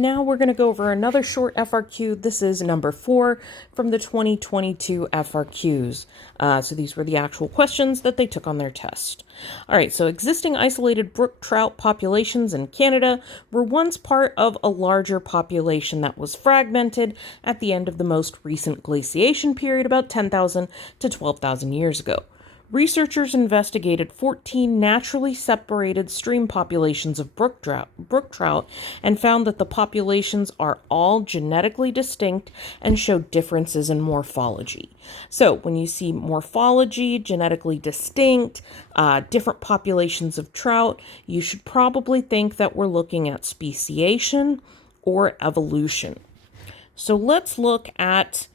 Now we're going to go over another short FRQ. This is number 4 from the 2022 FRQs. So these were the actual questions that they took on their test. All right, so existing isolated brook trout populations in Canada were once part of a larger population that was fragmented at the end of the most recent glaciation period about 10,000 to 12,000 years ago. Researchers investigated 14 naturally separated stream populations of brook trout and found that the populations are all genetically distinct and show differences in morphology. So when you see morphology, genetically distinct, different populations of trout, you should probably think that we're looking at speciation or evolution. So let's look at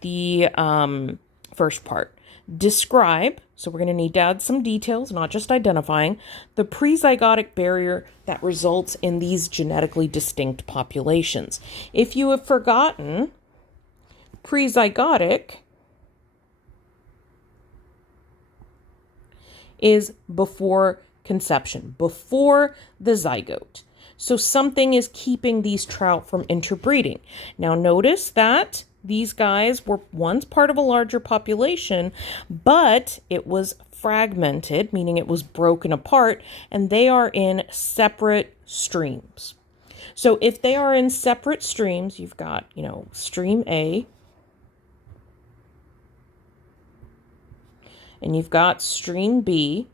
the first part. Describe, so we're going to need to add some details, not just identifying, the prezygotic barrier that results in these genetically distinct populations. If you have forgotten, prezygotic is before conception, before the zygote. So something is keeping these trout from interbreeding. Now notice that these guys were once part of a larger population, but it was fragmented, meaning it was broken apart, and they are in separate streams. So if they are in separate streams, you've got, stream A, and you've got stream B,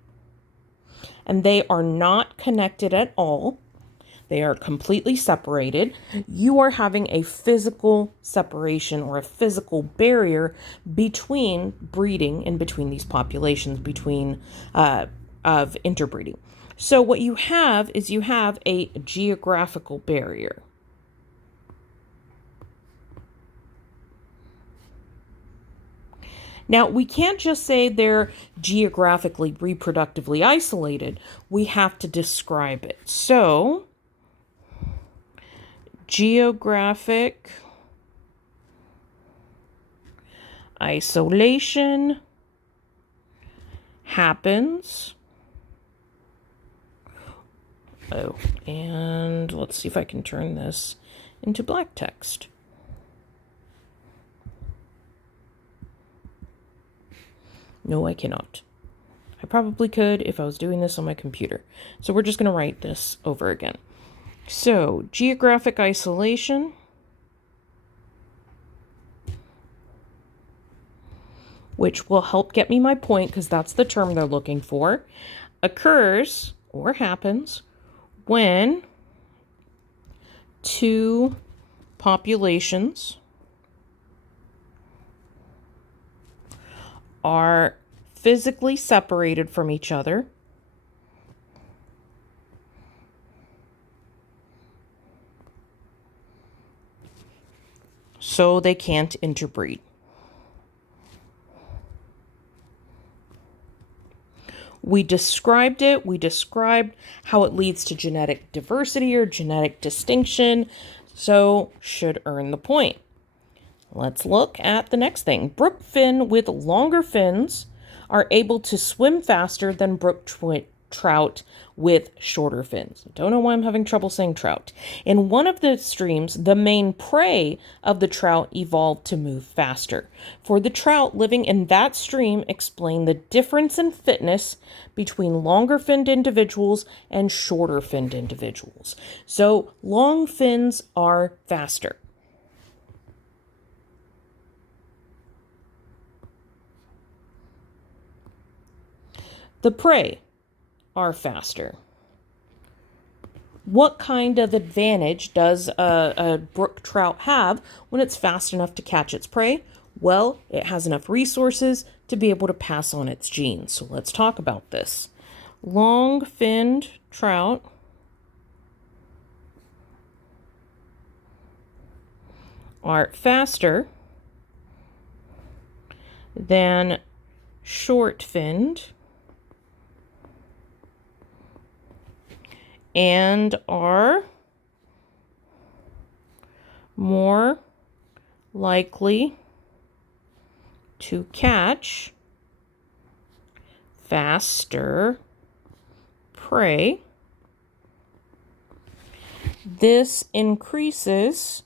and they are not connected at all. They are completely separated. You are having a physical separation or a physical barrier between breeding in between these populations, of interbreeding. So what you have is you have a geographical barrier. Now, we can't just say they're geographically, reproductively isolated. We have to describe it. So geographic isolation happens. Oh, and let's see if I can turn this into black text. No, I cannot. I probably could if I was doing this on my computer. So we're just going to write this over again. So, geographic isolation which will help get me my point because that's the term they're looking for, occurs or happens when two populations are physically separated from each other so they can't interbreed. We described it. We described how it leads to genetic diversity or genetic distinction, so should earn the point. Let's look at the next thing. Brook fin with longer fins are able to swim faster than brook trout with shorter fins. I don't know why I'm having trouble saying trout. In one of the streams, the main prey of the trout evolved to move faster. For the trout living in that stream, explain the difference in fitness between longer finned individuals and shorter finned individuals. So long fins are faster. The prey are faster. What kind of advantage does a brook trout have when it's fast enough to catch its prey? Well, it has enough resources to be able to pass on its genes. So let's talk about this. Long-finned trout are faster than short-finned and are more likely to catch faster prey this increases,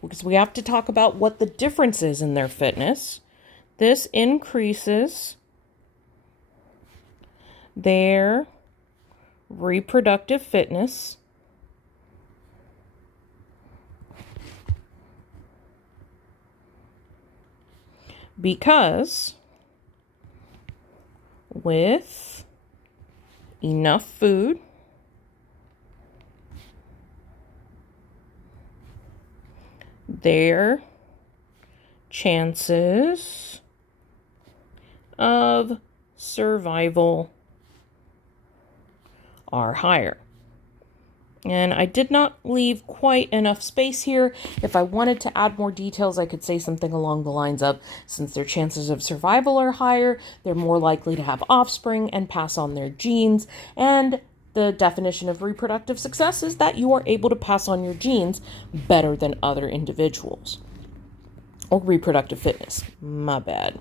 because we have to talk about what the difference is in their fitness. This increases their reproductive fitness because with enough food, their chances of survival are higher. And I did not leave quite enough space here. If I wanted to add more details, I could say something along the lines of, since their chances of survival are higher, they're more likely to have offspring and pass on their genes. And the definition of reproductive success is that you are able to pass on your genes better than other individuals. Or reproductive fitness. My bad.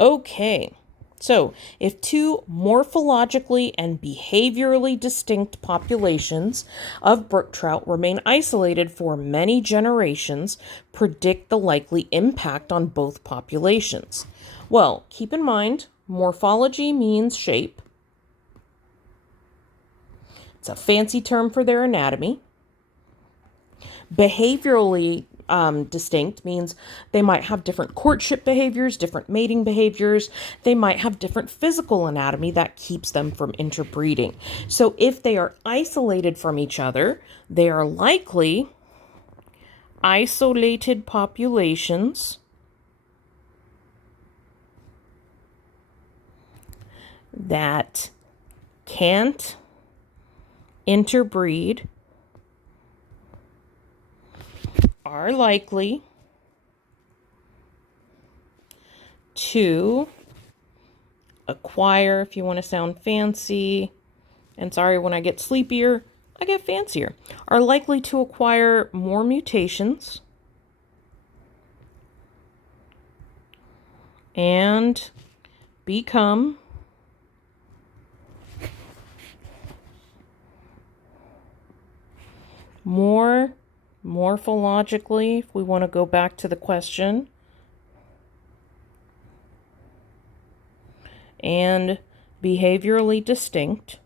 Okay. So, if two morphologically and behaviorally distinct populations of brook trout remain isolated for many generations, predict the likely impact on both populations. Well, keep in mind, morphology means shape. It's a fancy term for their anatomy. Behaviorally distinct means they might have different courtship behaviors, different mating behaviors. They might have different physical anatomy that keeps them from interbreeding. So if they are isolated from each other, they are likely isolated populations that can't interbreed are likely to acquire, if you want to sound fancy, and sorry, when I get sleepier, I get fancier, are likely to acquire more mutations and become more morphologically, if we want to go back to the question, and behaviorally distinct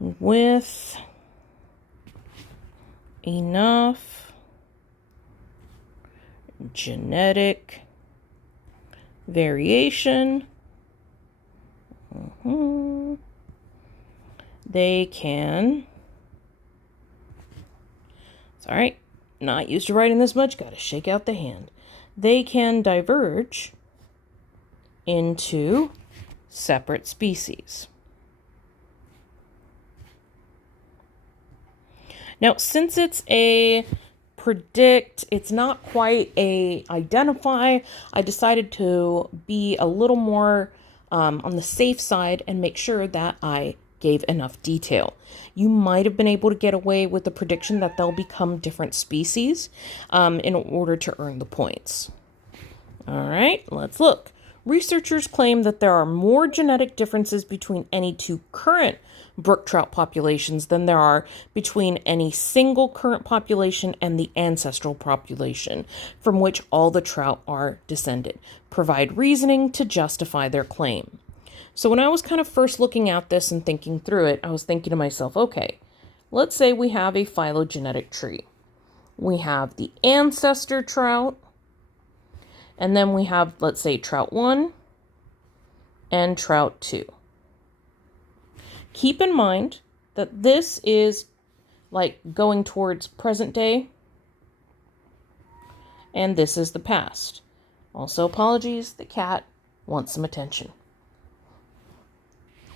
with enough genetic variation, they can, sorry, not used to writing this much, gotta shake out the hand. They can diverge into separate species. Now, since it's a predict, it's not quite a identify, I decided to be a little more on the safe side and make sure that I gave enough detail. You might have been able to get away with the prediction that they'll become different species in order to earn the points. All right, let's look. Researchers claim that there are more genetic differences between any two current brook trout populations than there are between any single current population and the ancestral population from which all the trout are descended. Provide reasoning to justify their claim. So when I was kind of first looking at this and thinking through it, I was thinking to myself, okay, let's say we have a phylogenetic tree. We have the ancestor trout, and then we have, let's say, trout 1 and trout 2. Keep in mind that this is like going towards present day, and this is the past. Also, apologies, the cat wants some attention.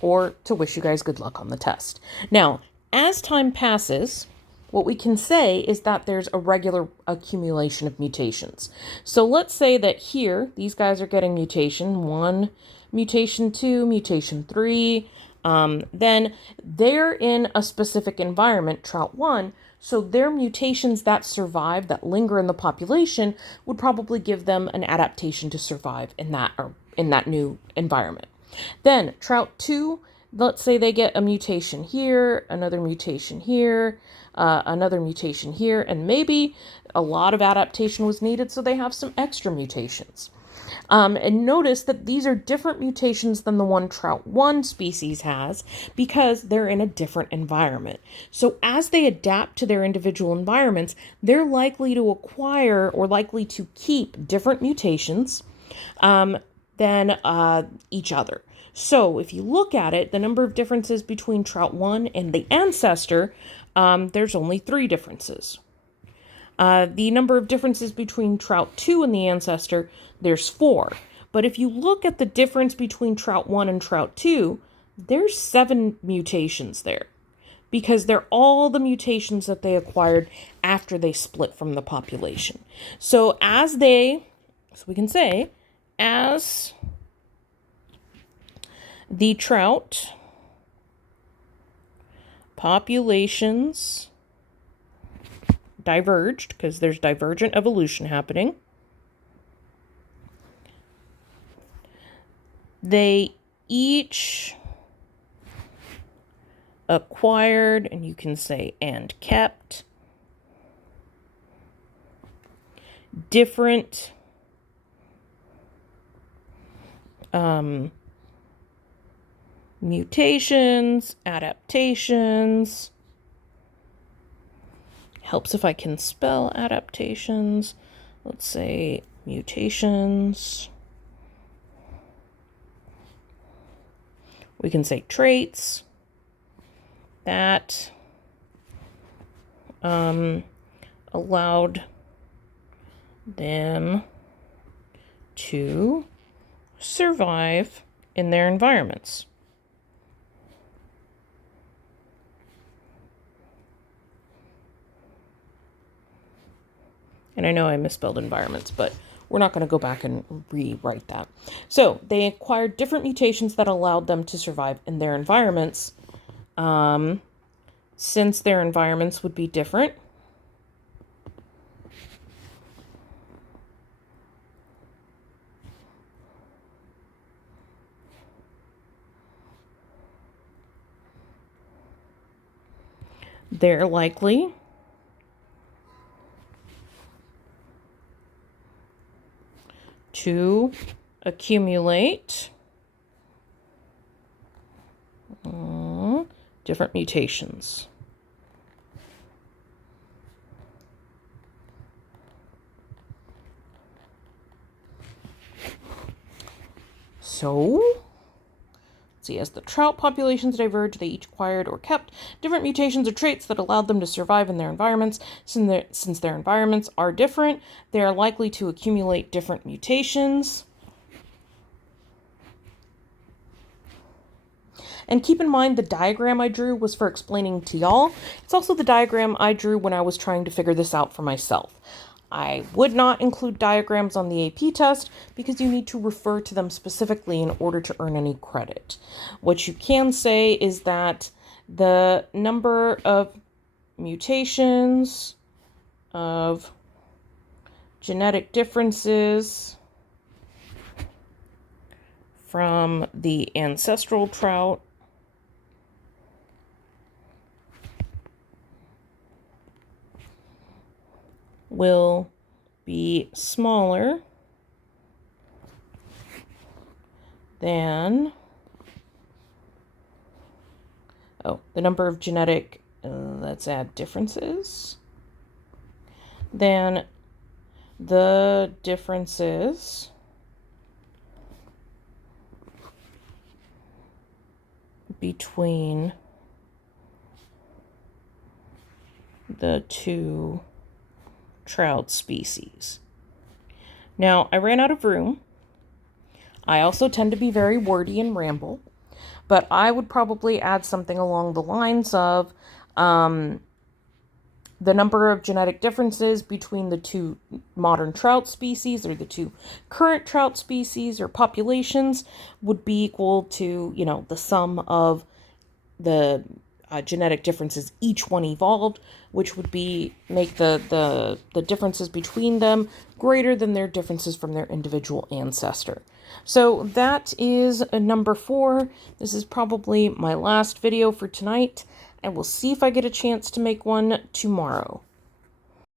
Or to wish you guys good luck on the test. Now, as time passes, what we can say is that there's a regular accumulation of mutations. So let's say that here, these guys are getting mutation 1, mutation 2, mutation 3. Then they're in a specific environment, trout 1, so their mutations that survive, that linger in the population, would probably give them an adaptation to survive in that in that new environment. Then trout 2, let's say they get a mutation here, another mutation here, another mutation here, and maybe a lot of adaptation was needed, so they have some extra mutations. And notice that these are different mutations than the one trout 1 species has because they're in a different environment. So as they adapt to their individual environments, they're likely to acquire or likely to keep different mutations than each other. So if you look at it, the number of differences between trout 1 and the ancestor, there's only 3 differences. The number of differences between trout 2 and the ancestor, there's 4. But if you look at the difference between trout 1 and trout 2, there's 7 mutations there. Because they're all the mutations that they acquired after they split from the population. So we can say, as the trout populations diverged, because there's divergent evolution happening, they each acquired, and you can say and kept, different mutations, adaptations. Helps if I can spell adaptations. Let's say mutations. We can say traits that allowed them to survive in their environments. And I know I misspelled environments, but we're not going to go back and rewrite that. So they acquired different mutations that allowed them to survive in their environments. Since their environments would be different, they're likely to accumulate different mutations. So, let's see, as the trout populations diverged, they each acquired or kept different mutations or traits that allowed them to survive in their environments. Since their environments are different, they are likely to accumulate different mutations. And keep in mind the diagram I drew was for explaining to y'all. It's also the diagram I drew when I was trying to figure this out for myself. I would not include diagrams on the AP test because you need to refer to them specifically in order to earn any credit. What you can say is that the number of mutations of genetic differences from the ancestral trout will be smaller than the number of genetic, let's add differences, than the differences between the two trout species. Now, I ran out of room. I also tend to be very wordy and ramble, but I would probably add something along the lines of the number of genetic differences between the two modern trout species or the two current trout species or populations would be equal to, the sum of the genetic differences each one evolved, which would make the differences between them greater than their differences from their individual ancestor. So that is number 4. This is probably my last video for tonight. I will see if I get a chance to make one tomorrow.